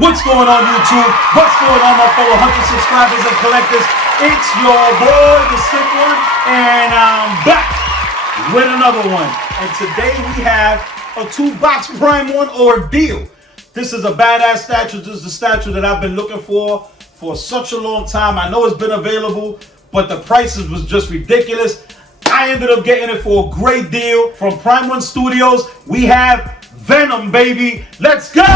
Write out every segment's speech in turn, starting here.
What's going on, YouTube? What's going on, my fellow hunters, subscribers, and collectors? It's your boy, the Sick One, and I'm back with another one. And today we have a 2-box Prime 1 ordeal. This is a badass statue. This is the statue that I've been looking for such a long time. I know it's been available, but the prices was just ridiculous. I ended up getting it for a great deal from Prime 1 Studios. We have Venom, baby. Let's go!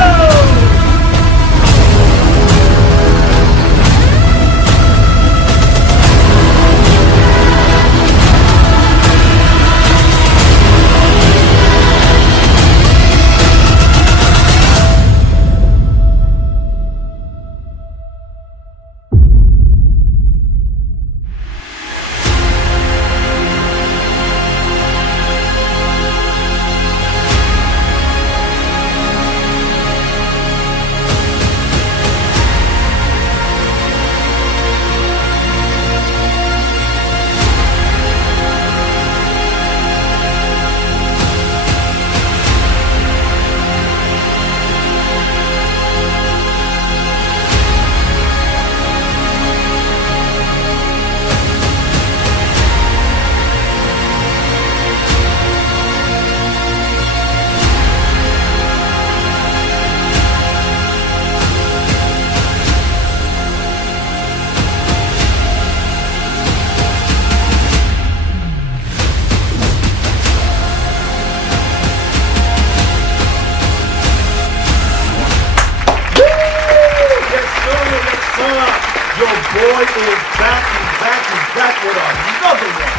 Back with another one.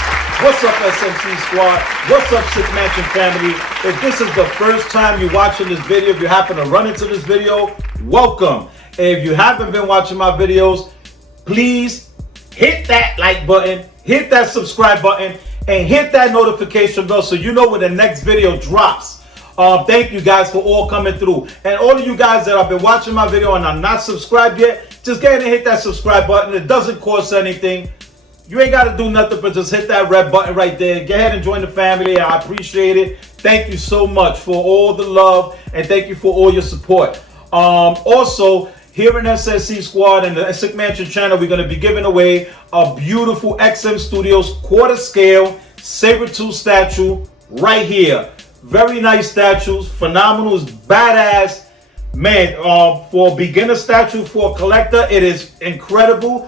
What's up, SMC squad? What's up, Sick Mansion family? If this is the first time you're watching this video, if you happen to run into this video, welcome. If you haven't been watching my videos, please hit that like button, hit that subscribe button, and hit that notification bell so you know when the next video drops. Thank you guys for all coming through. And all of you guys that have been watching my video and are not subscribed yet, just go ahead and hit that subscribe button. It doesn't cost anything. You ain't got to do nothing but just hit that red button right there. Go ahead and join the family. I appreciate it. Thank you so much for all the love and thank you for all your support. Also, here in SSC Squad and the Sick Mansion channel, we're going to be giving away a beautiful XM Studios quarter scale saber-tooth statue right here. Very nice statues, phenomenal, badass. Man, for a beginner statue, for a collector, it is incredible.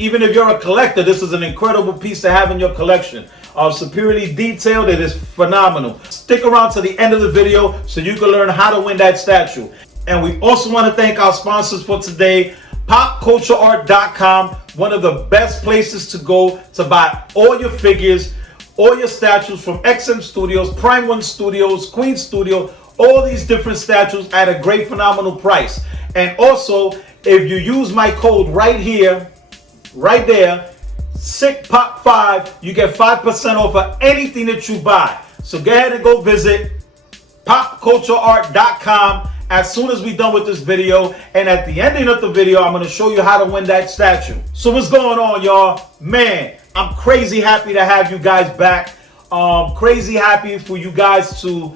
Even if you're a collector, this is an incredible piece to have in your collection. Superiorly detailed, it is phenomenal. Stick around to the end of the video so you can learn how to win that statue. And we also want to thank our sponsors for today, popcultureart.com, one of the best places to go to buy all your figures, all your statues from XM Studios, Prime 1 Studios, Queen Studio, all these different statues at a great, phenomenal price. And also, if you use my code right here, right there, SICKPOP5, you get 5% off of anything that you buy. So go ahead and go visit popcultureart.com as soon as we're done with this video. And at the ending of the video, I'm going to show you how to win that statue. So what's going on, y'all? Man, I'm crazy happy to have you guys back. Crazy happy for you guys to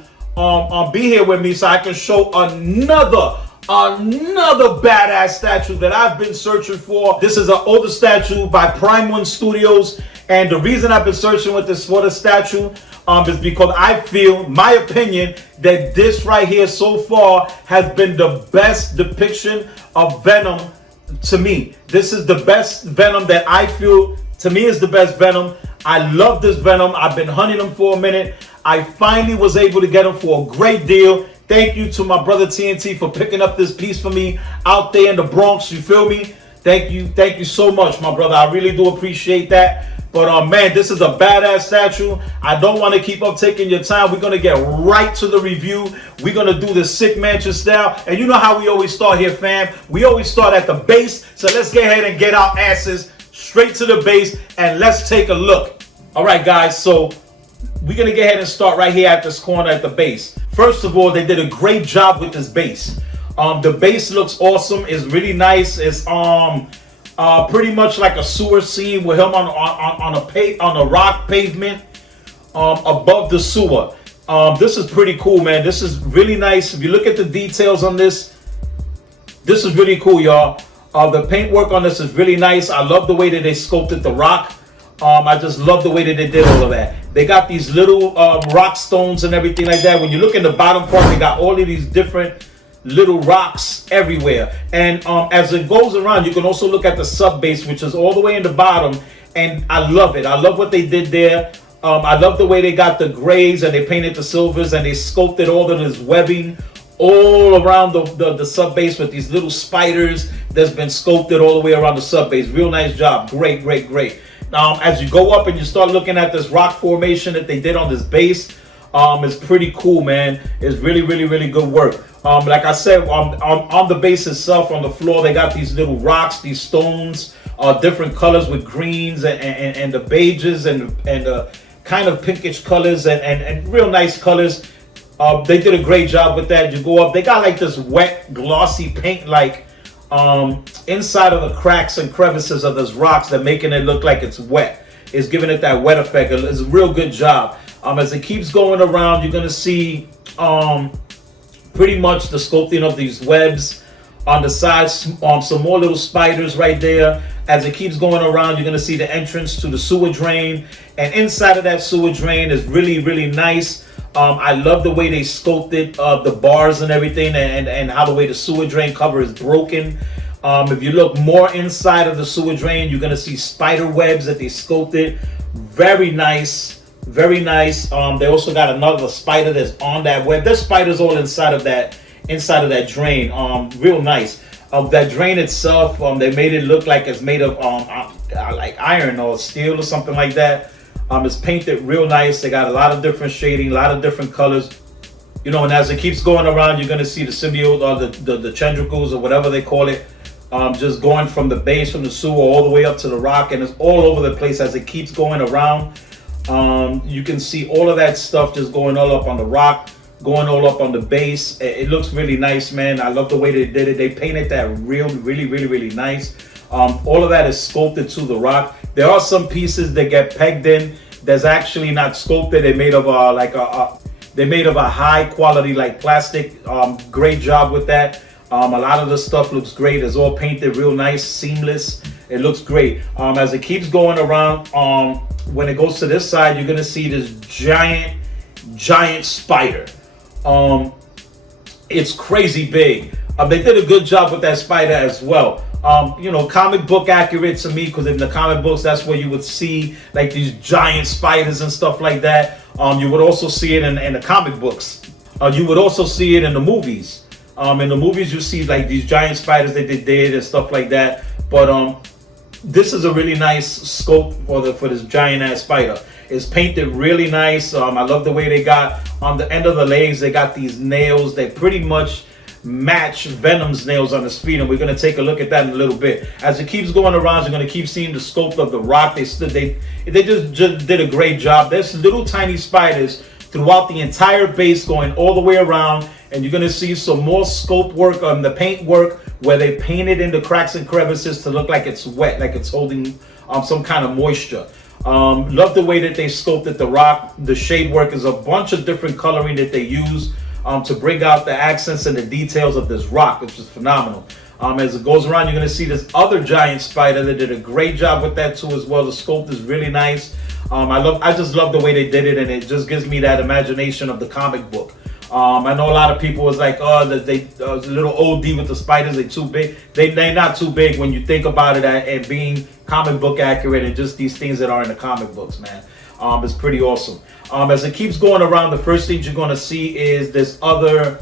be here with me so I can show another badass statue that I've been searching for. This is an older statue by Prime 1 Studios, and the reason I've been searching for the statue is because I feel, my opinion, that this right here so far has been the best depiction of Venom to me. This is the best Venom that I feel, to me, is the best Venom. I love this Venom. I've been hunting him for a minute. I finally was able to get him for a great deal. Thank you to my brother TNT for picking up this piece for me out there in the Bronx. You feel me? Thank you so much, my brother. I really do appreciate that. But man, this is a badass statue. I don't want to keep up taking your time. We're going to get right to the review. We're going to do the Sick Mansion style. And you know how we always start here, fam. We always start at the base. So let's get ahead and get our asses straight to the base and let's take a look. All right, guys. So we're going to go ahead and start right here at this corner at the base. First of all, they did a great job with this base. The base looks awesome. It's really nice. It's pretty much like a sewer scene with him on a rock pavement above the sewer. This is pretty cool, man. This is really nice. If you look at the details on this, This is really cool, y'all. The paint work on this is really nice. I love the way that they sculpted the rock. I just love the way that they did all of that. They got these little rock stones and everything like that. When you look in the bottom part, they got all of these different little rocks everywhere. And as it goes around, you can also look at the sub base, which is all the way in the bottom. And I love it. I love what they did there. I love the way they got the grays and they painted the silvers and they sculpted all of this webbing all around the sub base with these little spiders that's been sculpted all the way around the sub base. Real nice job. Great, great, great. As you go up and you start looking at this rock formation that they did on this base, it's pretty cool, man. It's really, really, really good work. Like I said, on the base itself, on the floor, they got these little rocks, these stones, different colors with greens and the beiges and the kind of pinkish colors and real nice colors. They did a great job with that. You go up, they got like this wet, glossy paint like inside of the cracks and crevices of those rocks that making it look like it's wet. It's giving it that wet effect. It's a real good job. As it keeps going around, you're gonna see pretty much the sculpting of these webs on the sides, some more little spiders right there. As it keeps going around, you're gonna see the entrance to the sewer drain, and inside of that sewer drain is really, really nice. I love the way they sculpted the bars and everything, and how the way the sewer drain cover is broken. If you look more inside of the sewer drain, you're gonna see spider webs that they sculpted. Very nice, very nice. They also got another spider that's on that web. There's spiders all inside of that drain. Real nice. That drain itself, they made it look like it's made of like iron or steel or something like that. It's painted real nice. They got a lot of different shading, a lot of different colors. You know, and as it keeps going around, you're gonna see the symbiote or the tendricles or whatever they call it, just going from the base, from the sewer all the way up to the rock, and it's all over the place as it keeps going around. You can see all of that stuff just going all up on the rock, going all up on the base. It looks really nice, man. I love the way they did it. They painted that really, really, really nice. All of that is sculpted to the rock. There are some pieces that get pegged in that's actually not sculpted. They made of a high quality like plastic. Great job with that. A lot of the stuff looks great. It's all painted real nice, seamless. It looks great. As it keeps going around, when it goes to this side, you're gonna see this giant spider. It's crazy big. They did a good job with that spider as well. You know, comic book accurate to me, because in the comic books, that's where you would see like these giant spiders and stuff like that. You would also see it in the comic books. You would also see it in the movies. In the movies, you see like these giant spiders that they did and stuff like that. But this is a really nice sculpt for this giant ass spider. It's painted really nice. I love the way they got on the end of the legs. They got these nails. They pretty much match Venom's nails on his feet, and we're going to take a look at that in a little bit. As it keeps going around, you're going to keep seeing the sculpt of the rock. They just did a great job. There's little tiny spiders throughout the entire base going all the way around, and you're going to see some more sculpt work on the paint work where they painted in the cracks and crevices to look like it's wet, like it's holding some kind of moisture. Love the way that they sculpted the rock. The shade work is a bunch of different coloring that they use to bring out the accents and the details of this rock, which is phenomenal. As it goes around, you're going to see this other giant spider that did a great job with that too as well. The sculpt is really nice. I just love the way they did it, and it just gives me that imagination of the comic book. I know a lot of people was like, oh, they a little OD with the spiders, they too big. They're not too big when you think about it and being comic book accurate and just these things that are in the comic books, man. It's pretty awesome. As it keeps going around, the first thing you're going to see is this other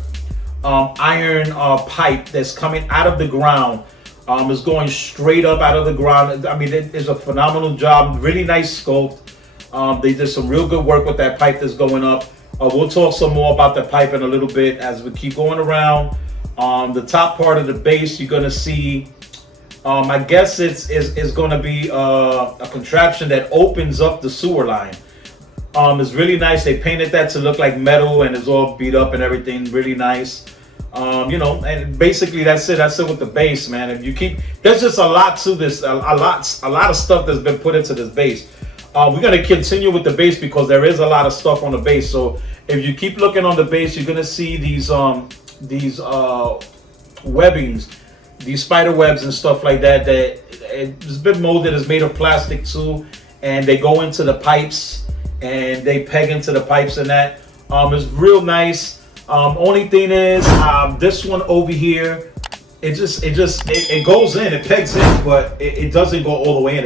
iron pipe that's coming out of the ground. It's going straight up out of the ground. I mean, it is a phenomenal job. Really nice sculpt. They did some real good work with that pipe that's going up. We'll talk some more about the pipe in a little bit as we keep going around. The top part of the base, you're going to see, I guess it's going to be a contraption that opens up the sewer line. It's really nice. They painted that to look like metal, and it's all beat up and everything. Really nice. You know, and basically that's it. That's it with the base, man. If you keep, there's just a lot to this. A lot of stuff that's been put into this base. We're going to continue with the base because there is a lot of stuff on the base. So if you keep looking on the base, you're going to see these webbings these spider webs and stuff like that, that it's been molded, it's made of plastic too, and they go into the pipes and they peg into the pipes and that. It's real nice. Only thing is, this one over here, it goes in, it pegs in, but it doesn't go all the way in.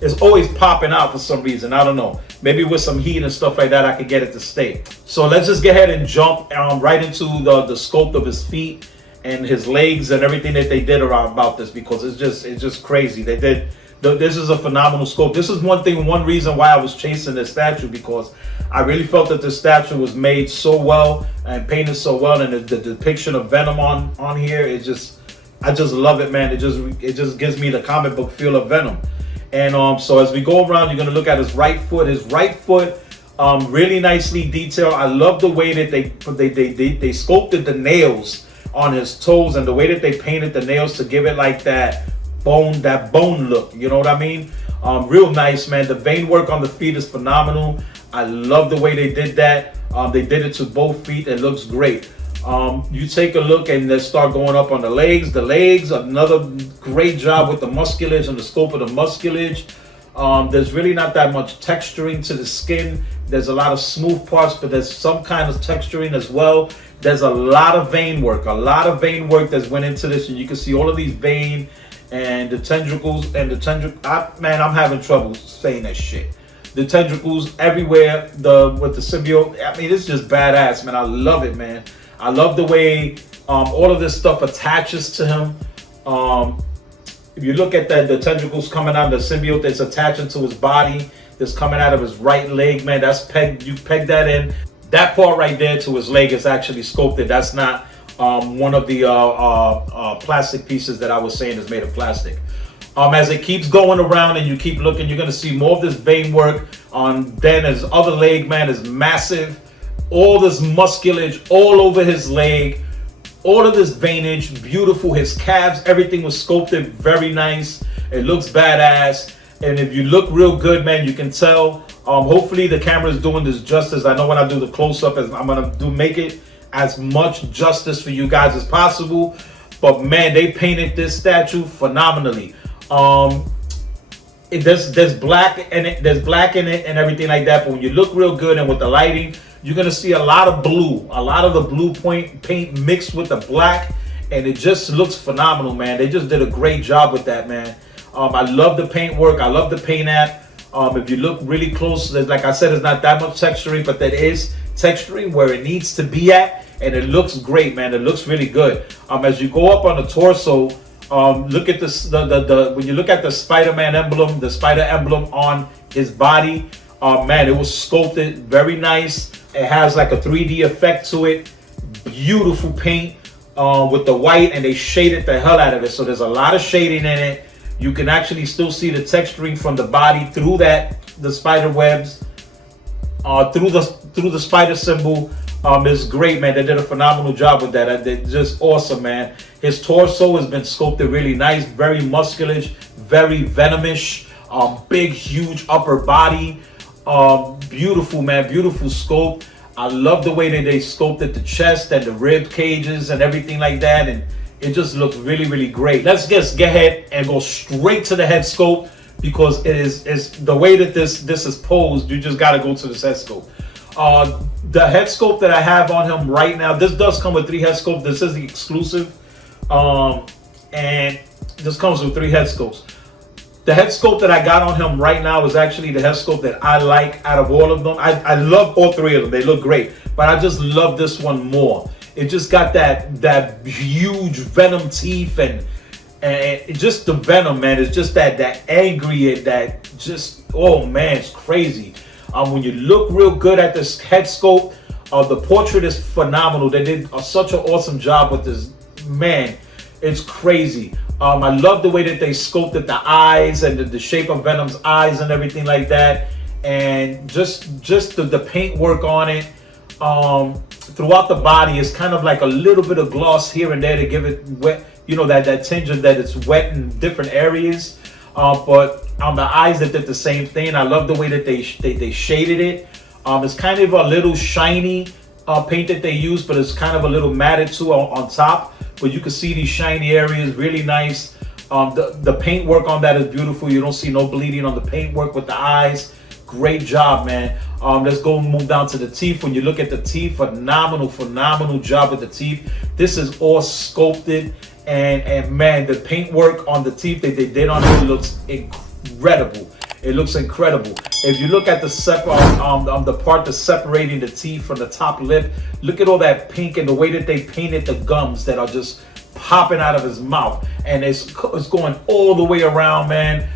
It's always popping out for some reason. I don't know. Maybe with some heat and stuff like that, I could get it to stay. So let's just go ahead and jump right into the sculpt of his feet and his legs and everything that they did around about this, because it's just crazy. They did. This is a phenomenal sculpt. This is one reason why I was chasing this statue, because I really felt that this statue was made so well and painted so well, and the depiction of Venom on here is just, I just love it, man. It just gives me the comic book feel of Venom. And so as we go around, you're gonna look at his right foot. His right foot, really nicely detailed. I love the way that they sculpted the nails on his toes, and the way that they painted the nails to give it like that bone look. You know what I mean? Real nice, man. The vein work on the feet is phenomenal. I love the way they did that. They did it to both feet. It looks great. You take a look and let's start going up on the legs. The legs, another great job with the musculage and the scope of the musculage. There's really not that much texturing to the skin. There's a lot of smooth parts, but there's some kind of texturing as well. There's a lot of vein work, that's went into this, and you can see all of these vein and the tendrils and man, I'm having trouble saying that shit. The tendrils everywhere, with the symbiote. I mean, it's just badass, man. I love it, man. I love the way all of this stuff attaches to him. If you look at the tendrils coming out of the symbiote that's attaching to his body, that's coming out of his right leg, man, that's pegged. You peg that in. That part right there to his leg is actually sculpted. That's not one of the plastic pieces that I was saying is made of plastic. As it keeps going around and you keep looking, you're going to see more of this vein work on. Then his other leg, man, is massive. All this musculage all over his leg, all of this veinage, beautiful. His calves, everything was sculpted very nice. It looks badass. And if you look real good, man, you can tell. Hopefully the camera is doing this justice. I know when I do the close-up, I'm going to make it as much justice for you guys as possible. But man, they painted this statue phenomenally. There's black in it, and everything like that. But when you look real good and with the lighting, you're gonna see a lot of blue, a lot of the blue paint mixed with the black, and it just looks phenomenal, man. They just did a great job with that, man. I love the paint work. I love the paint app. If you look really close, like I said, there's not that much texturing, but there is texturing where it needs to be at, and it looks great, man. It looks really good. As you go up on the torso, look at this. When you look at the Spider-Man emblem, the spider emblem on his body, man, it was sculpted very nice. It has like a 3D effect to it. Beautiful paint with the white, and they shaded the hell out of it. So there's a lot of shading in it. You can actually still see the texturing from the body through the spider webs, through the spider symbol. It's great, man. They did a phenomenal job with that. It's just awesome, man. His torso has been sculpted really nice, very musculage, very venomish, big, huge upper body. Beautiful, man. Beautiful sculpt. I love the way that they sculpted the chest and the rib cages and everything like that, and it just looks really, really great. Let's just get ahead and go straight to the head sculpt, because it's the way that this is posed. You just got to go to this head sculpt. The head sculpt that I have on him right now, this does come with 3 head sculpts. This is the exclusive, and this comes with 3 head sculpts. The head sculpt that I got on him right now is actually the head sculpt that I like out of all of them. I love all 3 of them. They look great, but I just love this one more. It just got that huge Venom teeth, and just the Venom, man. It's just that angry, and that just, oh man, it's crazy. When you look real good at this head sculpt, the portrait is phenomenal. They did such an awesome job with this, man. It's crazy. I love the way that they sculpted the eyes and the shape of Venom's eyes and everything like that, and just the paint work on it. Throughout the body is kind of like a little bit of gloss here and there to give it wet, you know, that tinge of that it's wet in different areas. But on the eyes, they did the same thing. I love the way that they shaded it. It's kind of a little shiny paint that they use, but it's kind of a little matted too on top. but you can see these shiny areas, really nice. The paint work on that is beautiful. You don't see no bleeding on the paint work with the eyes. Great job, man. Let's go and move down to the teeth. When you look at the teeth, phenomenal job with the teeth. This is all sculpted, and man, the paint work on the teeth that they did on it looks incredible. It looks incredible. If you look at the part that's separating the teeth from the top lip, look at all that pink and the way that they painted the gums that are just popping out of his mouth, and it's going all the way around, man.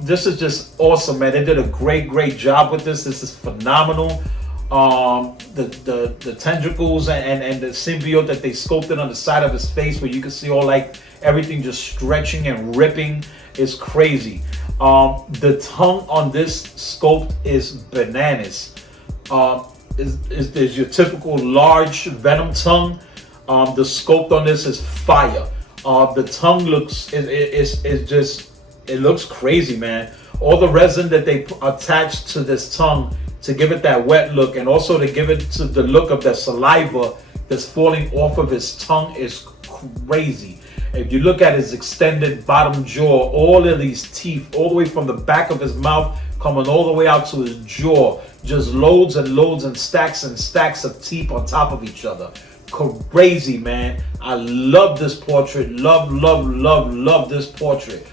This is just awesome, man. They did a great job with this. This is phenomenal. The tentacles and the symbiote that they sculpted on the side of his face, where you can see all like everything just stretching and ripping, is crazy. The tongue on this sculpt is bananas. Is your typical large Venom tongue. The sculpt on this is fire. The tongue looks it looks crazy, man. All the resin that they attached to this tongue to give it that wet look, and also to give it to the look of the saliva that's falling off of his tongue, is crazy. If you look at his extended bottom jaw, all of these teeth, all the way from the back of his mouth, coming all the way out to his jaw, just loads and loads and stacks of teeth on top of each other. Crazy, man. I love this portrait. Love this portrait.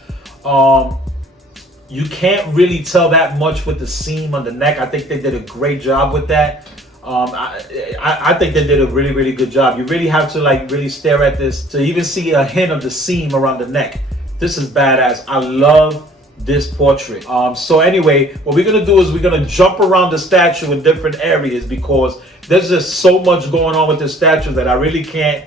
You can't really tell that much with the seam on the neck. I think they did a great job with that. I think they did a really good job. You really have to like really stare at this to even see a hint of the seam around the neck. This is badass. I love this portrait. So anyway, what we're gonna do is we're gonna jump around the statue in different areas, because there's just so much going on with this statue that I really can't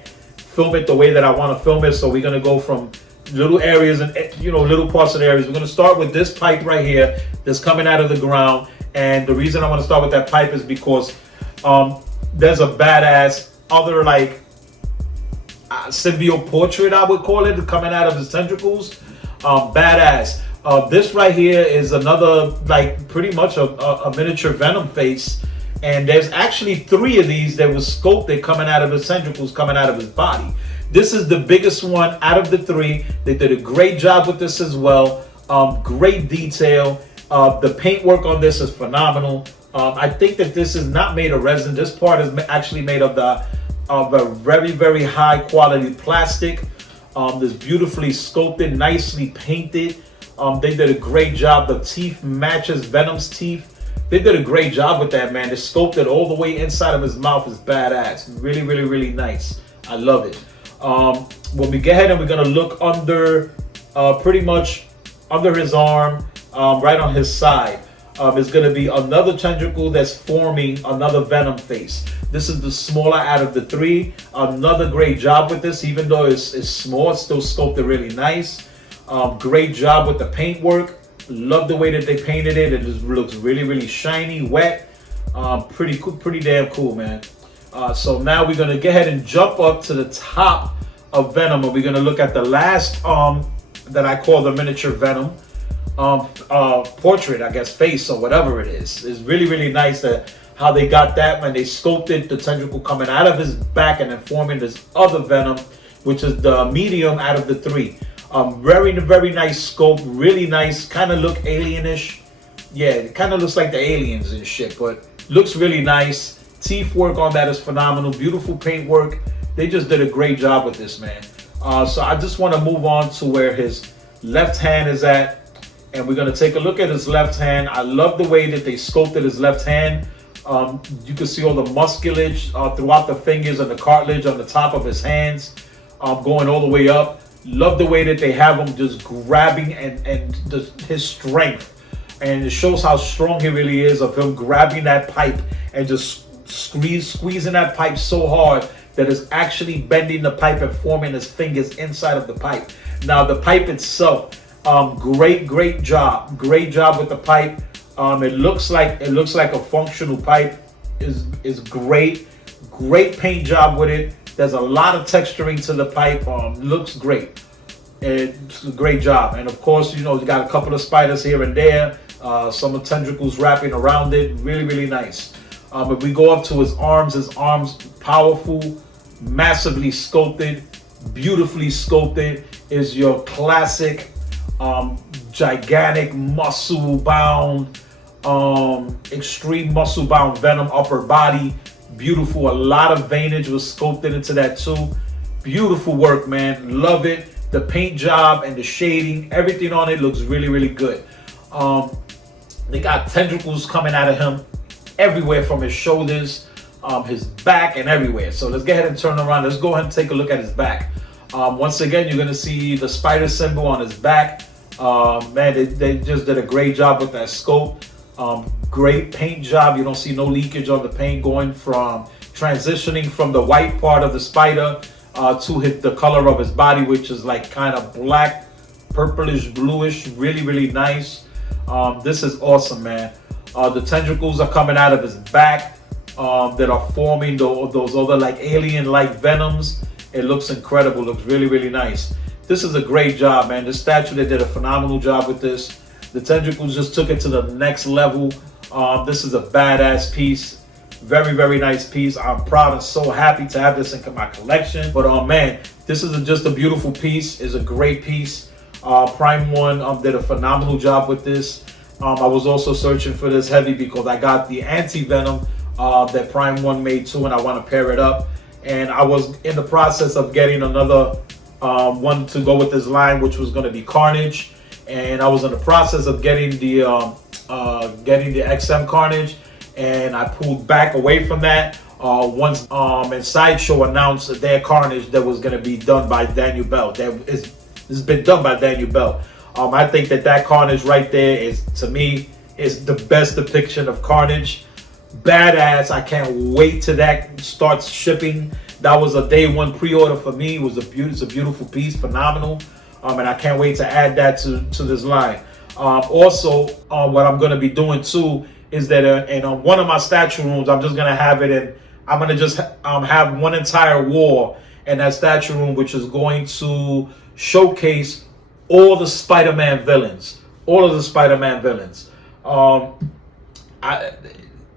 film it the way that I want to film it. So we're gonna go from little areas and little parts of the areas. We're gonna start with this pipe right here that's coming out of the ground, and the reason I want to start with that pipe is because there's a badass other like symbiote portrait, I would call it, coming out of his tentacles. Badass. This right here is another, like, pretty much a miniature Venom face, and there's actually 3 of these that was sculpted coming out of his tentacles, coming out of his body. This is the biggest one out of the 3. They did a great job with this as well. Great detail. The paint work on this is phenomenal. I think that this is not made of resin. This part is actually made of a very high quality plastic. This beautifully sculpted, nicely painted. They did a great job. The teeth matches Venom's teeth. They did a great job with that, man. They sculpted all the way inside of his mouth is badass. Really nice. I love it. When we get ahead and we're gonna look under, pretty much under his arm, right on his side, is gonna be another tentacle that's forming another Venom face. This is the smaller out of the 3. Another great job with this, even though it's small, it's still sculpted really nice. Great job with the paint work. Love the way that they painted it. It just looks really shiny, wet. Pretty cool, pretty damn cool, man. So now we're gonna get ahead and jump up to the top of Venom, and we're gonna look at the last that I call the miniature Venom portrait, I guess, face or whatever it is. It's really nice that how they got that when they sculpted the tentacle coming out of his back and then forming this other Venom, which is the medium out of the 3. Very nice sculpt, really nice, kind of look alienish. Yeah, it kind of looks like the aliens and shit, but looks really nice. Teeth work on that is phenomenal. Beautiful paint work. They just did a great job with this, man. So I just want to move on to where his left hand is at, and we're going to take a look at his left hand. I love the way that they sculpted his left hand. You can see all the musculage throughout the fingers and the cartilage on the top of his hands, going all the way up. Love the way that they have him just grabbing and his strength, and it shows how strong he really is, of him grabbing that pipe and just squeezing that pipe so hard that it's actually bending the pipe and forming his fingers inside of the pipe. Now the pipe itself, great job with the pipe. It looks like a functional pipe. Is great paint job with it. There's a lot of texturing to the pipe. Looks great. It's a great job. And of course, you got a couple of spiders here and there. Some tentacles wrapping around it. Really nice. If we go up to his arms powerful, massively sculpted. beautifully sculpted. Is your classic gigantic muscle bound, extreme muscle bound Venom upper body. Beautiful. A lot of veinage was sculpted into that too. Beautiful work, man. Love it. The paint job and the shading, everything on it looks really, really good. They got tendrils coming out of him everywhere from his shoulders, his back, and everywhere. So let's go ahead and turn around. Let's go ahead and take a look at his back. Once again, you're going to see the spider symbol on his back. Man, they just did a great job with that sculpt. Great paint job. You don't see no leakage on the paint, going from transitioning from the white part of the spider to the color of his body, which is like kind of black, purplish, bluish. Really, really nice. This is awesome, man. The tentacles are coming out of his back that are forming those other like alien-like venoms. It looks incredible. Looks really, really nice. This is a great job, man. This statue, they did a phenomenal job with this. The tentacles just took it to the next level. This is a badass piece. Very, very nice piece. I'm proud and so happy to have this in my collection. But man, this is just a beautiful piece. It's a great piece. Prime One did a phenomenal job with this. I was also searching for this heavy because I got the anti-venom that Prime One made too, and I want to pair it up. And I was in the process of getting another one to go with this line, which was going to be Carnage. And I was in the process of getting the XM Carnage, and I pulled back away from that once and Sideshow announced that their Carnage that was going to be done by Daniel Bell. It's been done by Daniel Bell. I think that Carnage right there is, to me, is the best depiction of Carnage. Badass. I can't wait till that starts shipping. That was a day one pre-order for me. It's a beautiful piece, phenomenal. And I can't wait to add that to this line. Also, what I'm going to be doing too is that in one of my statue rooms, I'm just going to have it in. I'm going to just have one entire wall in that statue room, which is going to showcase all the Spider-Man villains. All of the Spider-Man villains.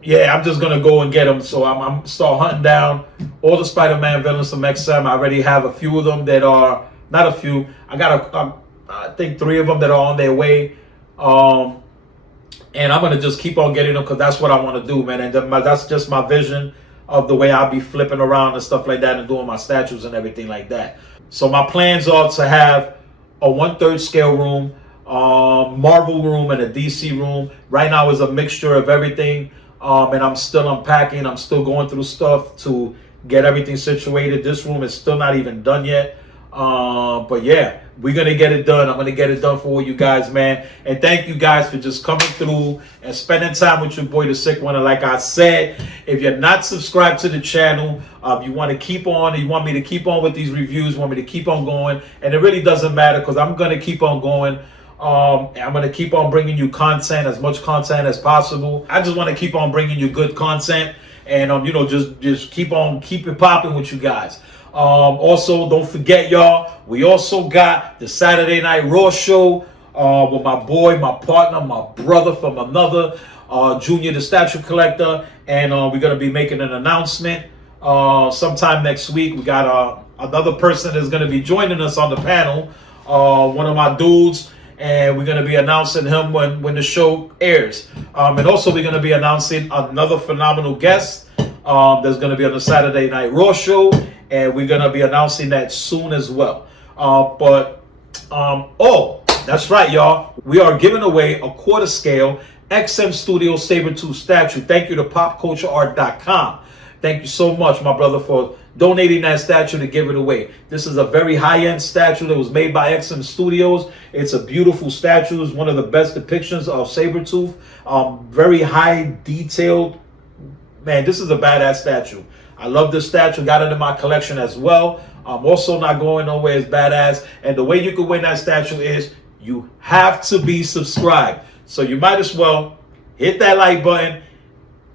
Yeah, I'm just going to go and get them. So I'm start hunting down all the Spider-Man villains from XM. I already have a few of them that are, not a few, I got I think 3 of them that are on their way. And I'm going to just keep on getting them because that's what I want to do, man. And that's just my vision of the way I'll be flipping around and stuff like that and doing my statues and everything like that. So my plans are to have a 1/3 scale room, Marvel room, and a DC room. Right now is a mixture of everything. And I'm still unpacking. I'm still going through stuff to get everything situated. This room is still not even done yet. But yeah, we're going to get it done. I'm going to get it done for all you guys, man. And thank you guys for just coming through and spending time with your boy, the Sick One. And like I said, if you're not subscribed to the channel, you want to keep on, you want me to keep on with these reviews, want me to keep on going. And it really doesn't matter because I'm going to keep on going. I'm going to keep on bringing you content, as much content as possible. I just want to keep on bringing you good content. And, you know, just keep it popping with you guys. Also, don't forget, y'all, we also got the Saturday Night Raw show with my boy, my partner, my brother from another, Junior the Statue Collector. And we're going to be making an announcement sometime next week. We got another person that's going to be joining us on the panel, one of my dudes. And we're going to be announcing him when the show airs. And also, we're going to be announcing another phenomenal guest that's going to be on the Saturday Night Raw show. And we're going to be announcing that soon as well. Oh, that's right, y'all. We are giving away a 1/4 scale XM Studio Sabretooth statue. Thank you to popcultureart.com. Thank you so much, my brother, for donating that statue to give it away. This is a very high-end statue that was made by XM Studios. It's a beautiful statue. It's one of the best depictions of Sabretooth. Very high detailed. Man, this is a badass statue. I love this statue. Got it in my collection as well. I'm also not going nowhere. It's badass. And the way you can win that statue is you have to be subscribed. So you might as well hit that like button.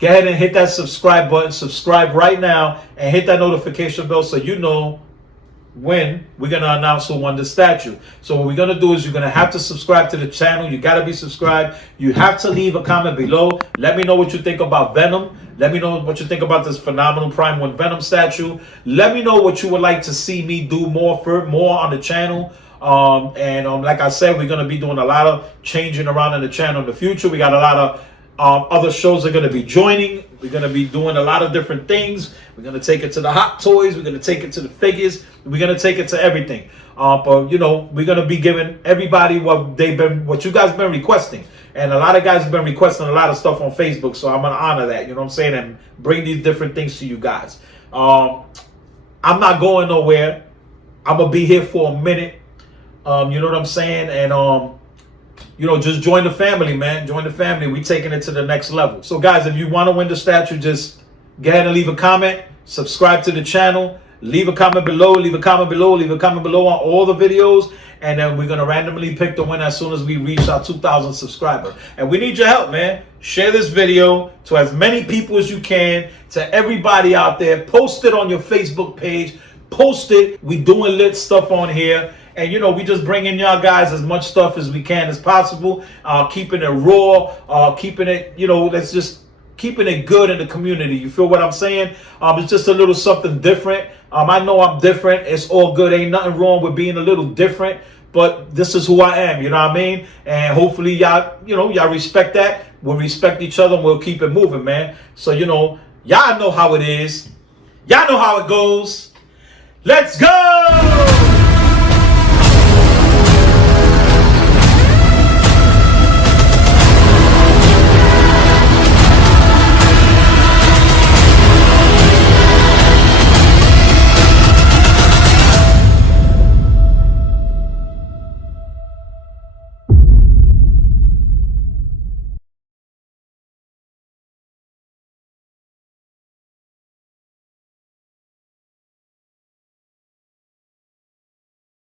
Go ahead and hit that subscribe button. Subscribe right now and hit that notification bell so you know when we're going to announce who won the statue. So what we're going to do is you're going to have to subscribe to the channel. You got to be subscribed. You have to leave a comment below. Let me know what you think about Venom. Let me know what you think about this phenomenal Prime 1 Venom statue. Let me know what you would like to see me do more on the channel. Like I said, we're going to be doing a lot of changing around in the channel in the future. We got a lot of other shows are going to be joining. We're going to be doing a lot of different things. We're going to take it to the hot toys. We're going to take it to the figures. We're going to take it to everything. But you know, we're going to be giving everybody what you guys been requesting. And a lot of guys have been requesting a lot of stuff on Facebook. So I'm going to honor that, you know what I'm saying, and bring these different things to you guys. I'm not going nowhere. I'm going to be here for a minute. You know what I'm saying? And you know, just join the family, man. Join the family. We taking it to the next level. So, guys, if you want to win the statue, just go ahead and leave a comment. Subscribe to the channel. Leave a comment below. Leave a comment below. Leave a comment below on all the videos. And then we're going to randomly pick the winner as soon as we reach our 2,000 subscribers. And we need your help, man. Share this video to as many people as you can. To everybody out there. Post it on your Facebook page. Post it. We doing lit stuff on here. And, you know, we just bringing y'all guys as much stuff as we can as possible. Keeping it raw. Keeping it, you know, let's just keeping it good in the community. You feel what I'm saying? It's just a little something different. I know I'm different. It's all good. Ain't nothing wrong with being a little different. But this is who I am. You know what I mean? And hopefully y'all, you know, y'all respect that. We'll respect each other and we'll keep it moving, man. So, you know, y'all know how it is. Y'all know how it goes. Let's go!